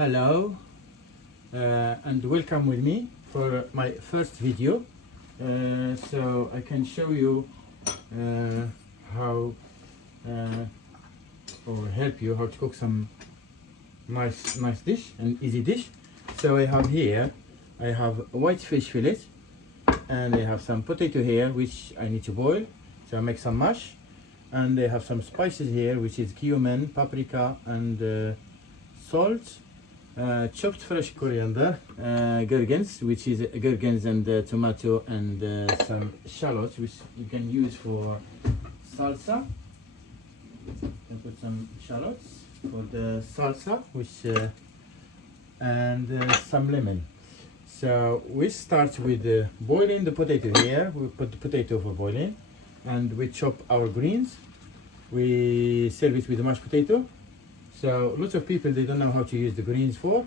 Hello and welcome with me for my first video. So I can show you how or help you how to cook some nice dish and easy dish. So I have here, I have white fish fillet, and I have some potato here which I need to boil, so I make some mash, and I have some spices here which is cumin, paprika and salt, chopped fresh coriander, gherkins, which is gherkins and tomato, and some shallots which you can use for salsa. And put some shallots for the salsa, which and some lemon. So we start with boiling the potato here. We put the potato for boiling, and we chop our greens. We serve it with the mashed potato. So lots of people, they don't know how to use the greens for,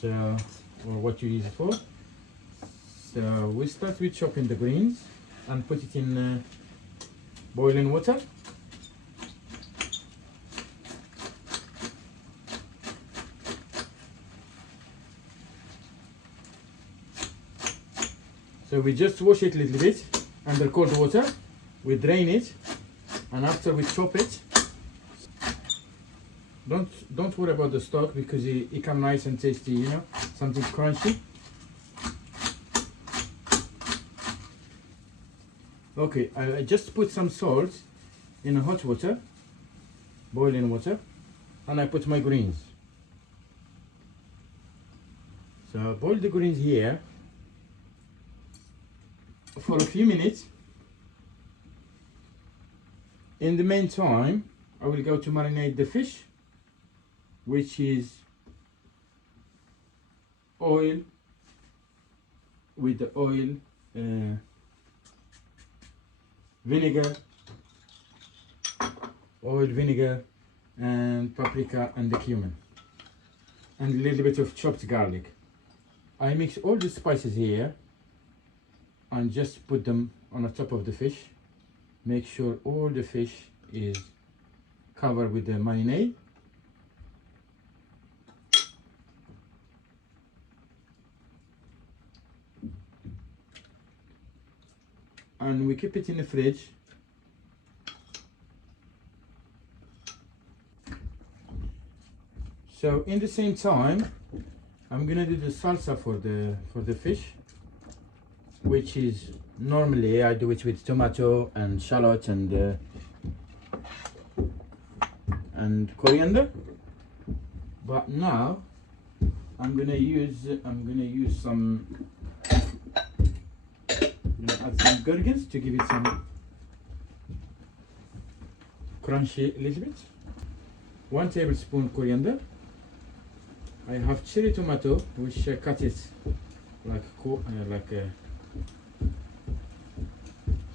so or what you use it for. So we start with chopping the greens and put it in boiling water. So we just wash it a little bit under cold water. We drain it, and after we chop it, don't worry about the stock because it comes nice and tasty, you know, something crunchy. Okay, I just put some salt in hot water, boiling water, and I put my greens. So I boil the greens here for a few minutes. In the meantime, I will go to marinate the fish, which is oil with the oil, vinegar, and paprika and the cumin, and a little bit of chopped garlic. I mix all the spices here and just put them on the top of the fish. Make sure all the fish is covered with the marinade. And we keep it in the fridge. So in the same time, I'm gonna do the salsa for the fish, which is normally I do it with tomato and shallot and coriander. But now I'm gonna use some. Add some gherkins to give it some crunchy a little bit. 1 tablespoon coriander. I have cherry tomato, which I cut it like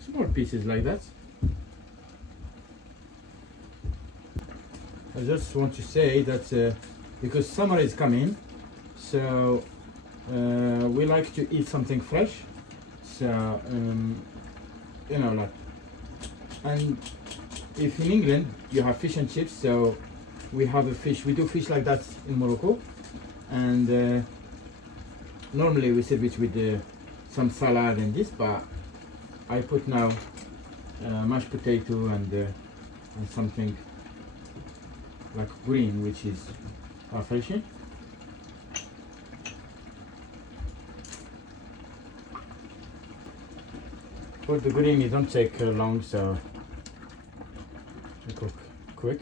small pieces like that. I just want to say that because summer is coming, so we like to eat something fresh. So you know, like, and if in England you have fish and chips, so we have a fish, we do fish like that in Morocco, and normally we serve it with some salad and this, but I put now mashed potato and something like green, which is refreshing. For the green, it don't take long, so you cook quick.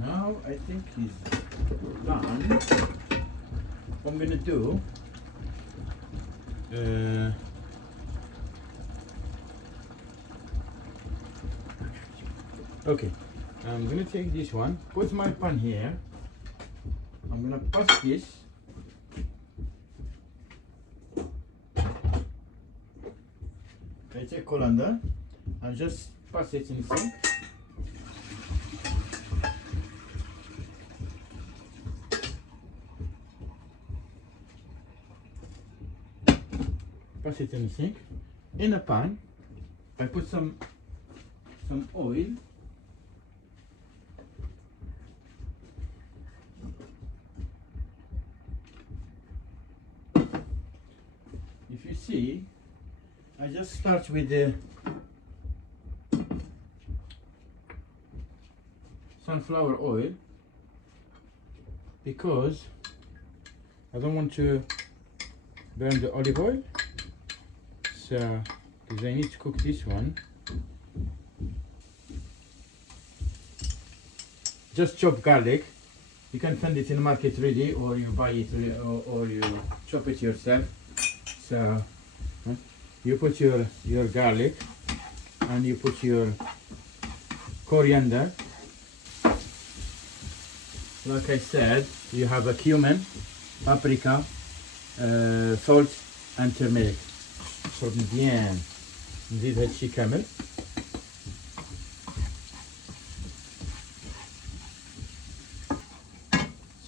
Now I think he's done. What I'm gonna do, okay, I'm gonna take this one, put my pan here. I'm gonna pass this. I take coriander and just pass it in the sink. Pass it in the sink. In a pan, I put some some oil. If you see, I just start with the sunflower oil because I don't want to burn the olive oil, so because I need to cook this one. Just chop garlic. You can find it in the market ready, or you buy it, or you chop it yourself. So you put your garlic, and you put your coriander. Like I said, you have a cumin, paprika, salt and turmeric. صرنا bien. نزيد هادشي كامل.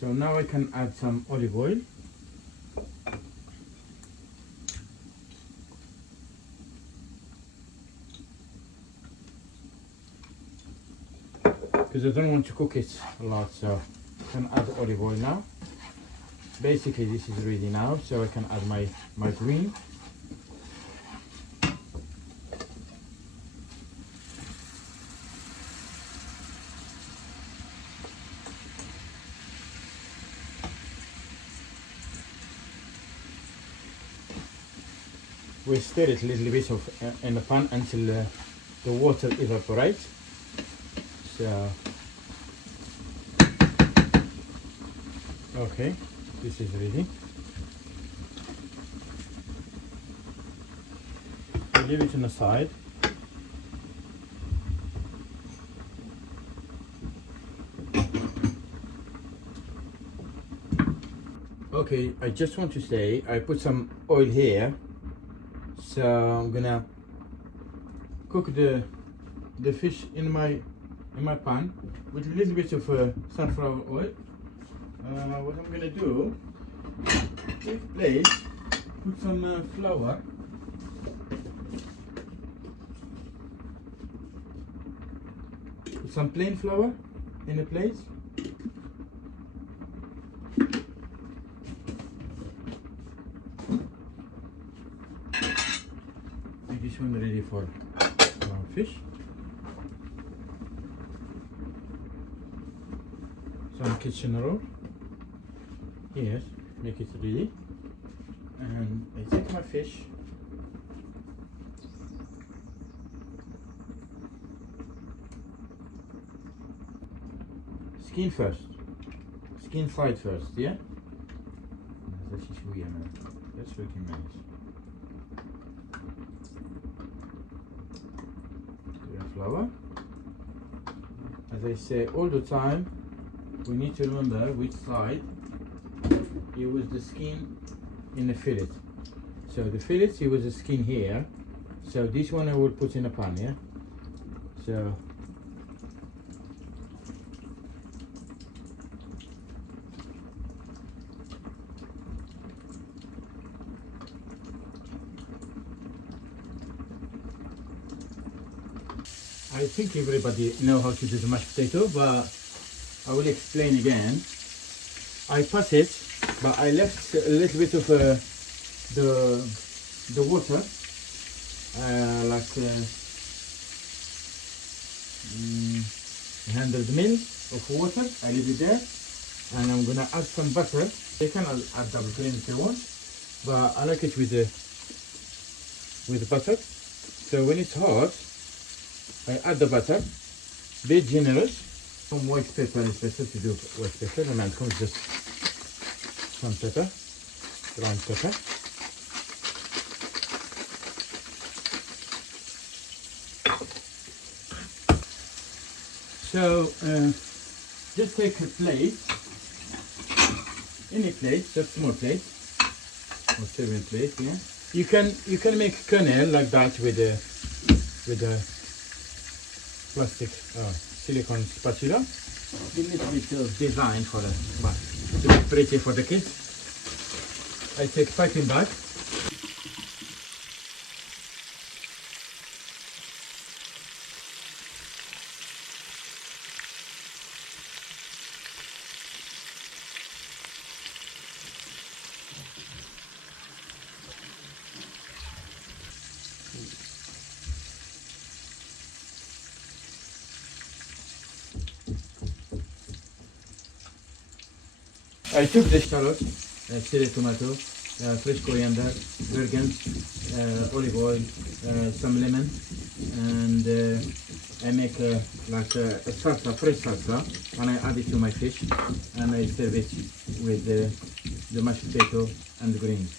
So now I can add some olive oil. Because I don't want to cook it a lot, so I can add olive oil now. Basically this is ready now, so I can add my green. We stir it a little bit in the pan until the water evaporates. So, okay, this is ready. I leave it on the side. Okay, I just want to say I put some oil here. So I'm gonna cook the fish in my pan with a little bit of sunflower oil. What I'm gonna do, take plate, put some flour, put some plain flour in a plate. This one ready for fish. Some kitchen roll. Yes, make it ready. And I take my fish. Skin first. Skin side first, yeah? That's looking nice. Flour. As I say all the time, we need to remember which side use the skin in the fillet. So the fillets use the skin here. So this one I will put in a pan, yeah? So I think everybody know how to do the mashed potato, but I will explain again. I pass it, but I left a little bit of the water, like 100 ml of water. I leave it there, and I'm gonna add some butter. You can add double cream if you want, but I like it with the butter. So when it's hot, I add the butter, be generous. Some white pepper is better to do white pepper, and then comes just some pepper, ground pepper. So just take a plate, any plate, just small plate, or 7 plate, yeah. You can make quenelle like that with a plastic silicone spatula. A little bit of design for to be pretty for the kids. I take piping bag. I took the shallots, cherry tomato, fresh coriander, gherkins, olive oil, some lemon, and I make like a salsa, fresh salsa, and I add it to my fish, and I serve it with the mashed potato and the greens.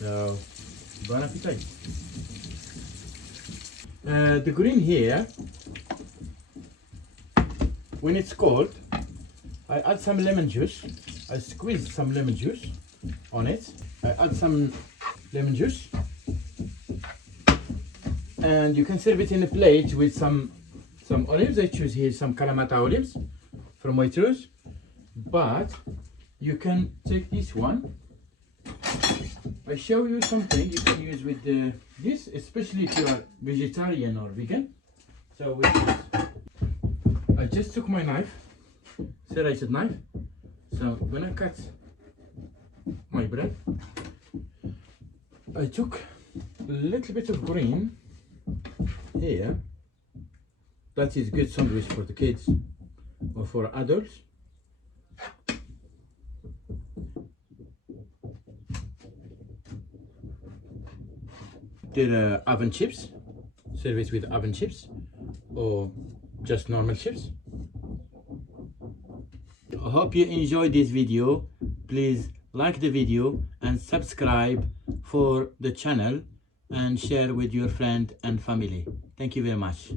So, bon appetit. The green here, when it's cold, I add some lemon juice. I squeeze some lemon juice on it. I add some lemon juice, and you can serve it in a plate with some olives. I choose here some Kalamata olives from Waitrose, but you can take this one. I show you something you can use with this, especially if you are vegetarian or vegan. So with this, I just took my knife, serrated knife. So I'm gonna cut my bread. I took a little bit of green here. That is good sandwich for the kids or for adults. There are oven chips. Serve it with oven chips or just normal chips. I hope you enjoyed this video. Please like the video and subscribe for the channel and share with your friend and family. Thank you very much.